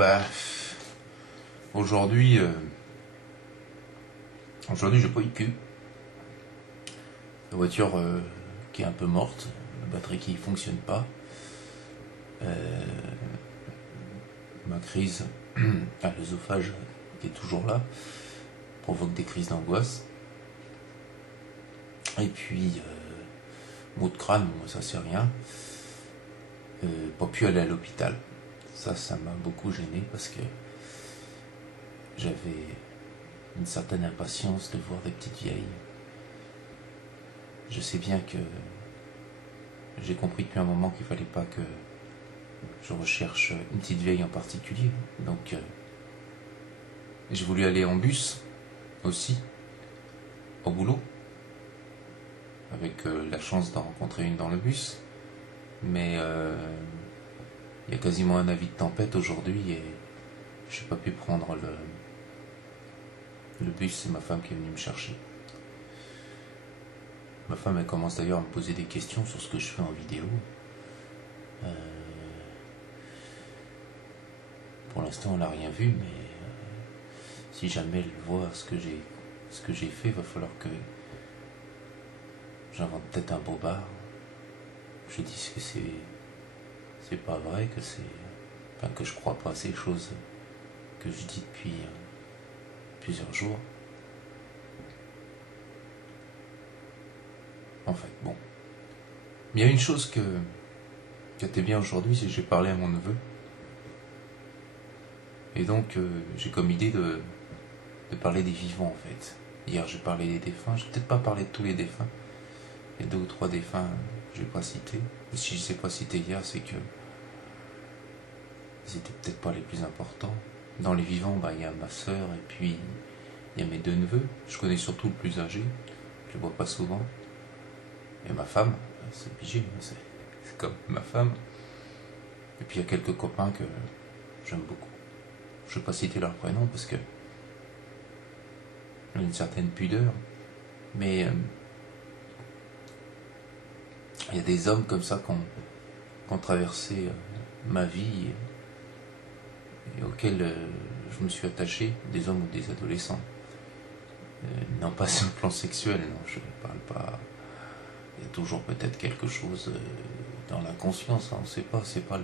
bah, aujourd'hui, j'ai pas eu de cul. La voiture qui est un peu morte, la batterie qui fonctionne pas. Ma crise à l'œsophage qui est toujours là provoque des crises d'angoisse. Et puis, maux de crâne, moi ça c'est rien. Pas pu aller à l'hôpital. Ça m'a beaucoup gêné parce que j'avais une certaine impatience de voir des petites vieilles. Je sais bien que j'ai compris depuis un moment qu'il fallait pas que je recherche une petite vieille en particulier. Donc, j'ai voulu aller en bus aussi, au boulot, avec la chance d'en rencontrer une dans le bus. Mais il y a quasiment un avis de tempête aujourd'hui et j'ai pas pu prendre le bus. C'est ma femme qui est venue me chercher. Ma femme, elle commence d'ailleurs à me poser des questions sur ce que je fais en vidéo. Pour l'instant, elle n'a rien vu, mais si jamais elle voit ce que j'ai fait, il va falloir que j'invente peut-être un bobard. Je dis que c'est pas vrai, que je crois pas à ces choses que je dis depuis plusieurs jours. En fait, bon. Mais il y a une chose qui était bien aujourd'hui, c'est que j'ai parlé à mon neveu. Et donc, j'ai comme idée de parler des vivants, en fait. Hier, j'ai parlé des défunts. Je vais peut-être pas parler de tous les défunts. Il y a 2 ou 3 défunts que je n'ai pas cités. Et si je ne les ai pas cités hier, c'est que ils étaient peut-être pas les plus importants. Dans les vivants, il y a ma soeur et puis il y a mes 2 neveux. Je connais surtout le plus âgé. Je les vois pas souvent. Et ma femme, c'est obligé, c'est comme ma femme. Et puis il y a quelques copains que j'aime beaucoup. Je ne vais pas citer leur prénom parce que j'ai une certaine pudeur. Mais il y a des hommes comme ça qui ont traversé ma vie et auxquels je me suis attaché, des hommes ou des adolescents. Non pas sur le plan sexuel, non, je ne parle pas. Il y a toujours peut-être quelque chose dans l'inconscience, hein, on ne sait pas, c'est pas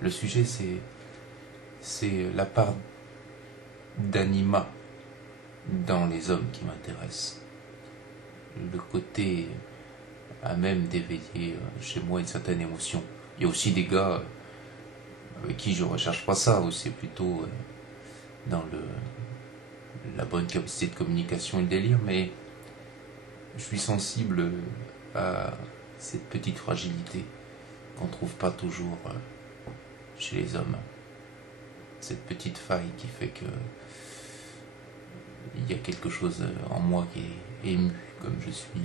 le sujet, c'est la part d'anima dans les hommes qui m'intéresse. Le côté à même d'éveiller chez moi une certaine émotion. Il y a aussi des gars avec qui je ne recherche pas ça, ou c'est plutôt dans la bonne capacité de communication et le délire, mais je suis sensible à cette petite fragilité qu'on ne trouve pas toujours chez les hommes. Cette petite faille qui fait que il y a quelque chose en moi qui est ému, comme je suis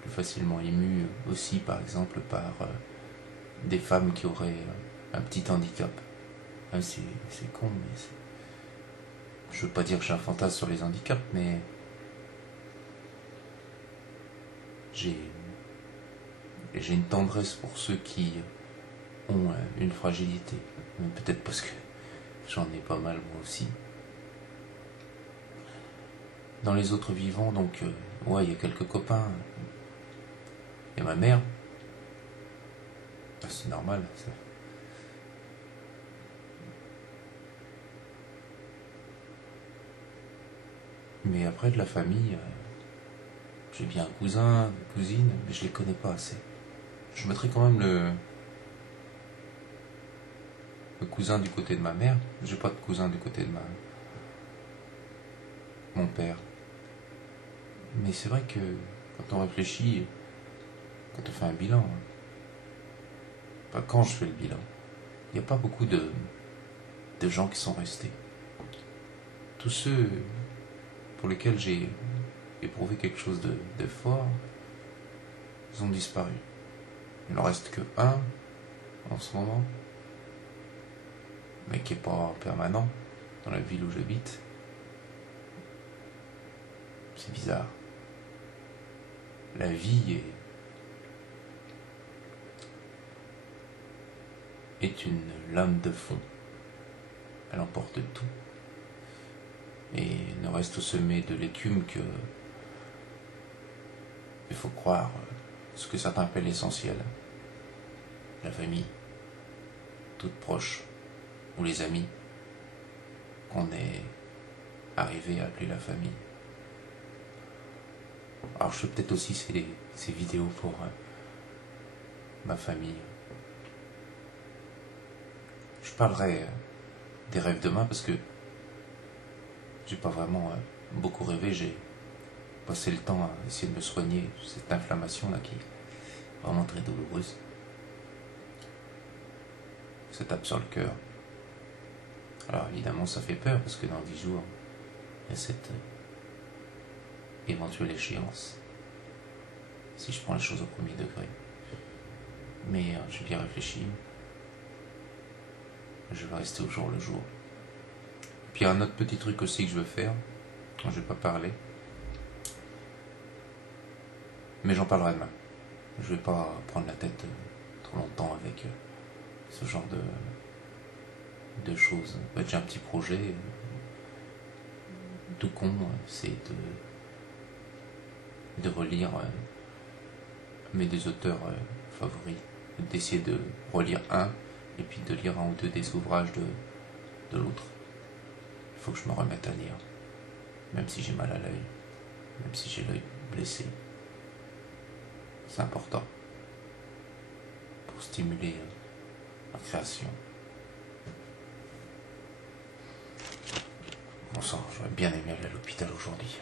plus facilement ému aussi par exemple par des femmes qui auraient un petit handicap. C'est con, mais je veux pas dire que j'ai un fantasme sur les handicaps, mais j'ai une tendresse pour ceux qui ont une fragilité. Peut-être parce que j'en ai pas mal moi aussi. Dans les autres vivants, donc, ouais, il y a quelques copains. Il y a ma mère. C'est normal, ça. Mais après, de la famille, j'ai bien un cousin, une cousine, mais je les connais pas assez. Je mettrai quand même le cousin du côté de ma mère. J'ai pas de cousin du côté de mon père. Mais c'est vrai que quand on réfléchit, quand on fait un bilan, quand je fais le bilan, il n'y a pas beaucoup de gens qui sont restés. Tous ceux pour lesquels j'ai éprouvé quelque chose de fort, ils ont disparu. Il n'en reste que un en ce moment, mais qui n'est pas permanent dans la ville où j'habite. C'est bizarre. La vie est une lame de fond. elle emporte tout. Et ne reste au sommet de l'écume que il faut croire ce que certains appellent l'essentiel. La famille, toute proche, ou les amis, qu'on est arrivé à appeler la famille. Alors je fais peut-être aussi ces vidéos pour ma famille. Je parlerai des rêves demain parce que j'ai pas vraiment beaucoup rêvé. J'ai passé le temps à essayer de me soigner cette inflammation là qui est vraiment très douloureuse. Ça tape sur le cœur. Alors évidemment ça fait peur parce que dans 10 jours il y a cette éventuelle échéance si je prends les choses au premier degré. Mais j'ai bien réfléchi. Je vais rester au jour le jour. Puis il y a un autre petit truc aussi que je veux faire, dont je ne vais pas parler. Mais j'en parlerai demain. Je ne vais pas prendre la tête trop longtemps avec ce genre de choses. En fait, j'ai un petit projet tout con, c'est de relire mes deux auteurs favoris, d'essayer de relire un et puis de lire un ou deux des ouvrages de l'autre. Il faut que je me remette à lire, même si j'ai mal à l'œil, même si j'ai l'œil blessé. C'est important pour stimuler la création. Bon sang, j'aurais bien aimé aller à l'hôpital aujourd'hui.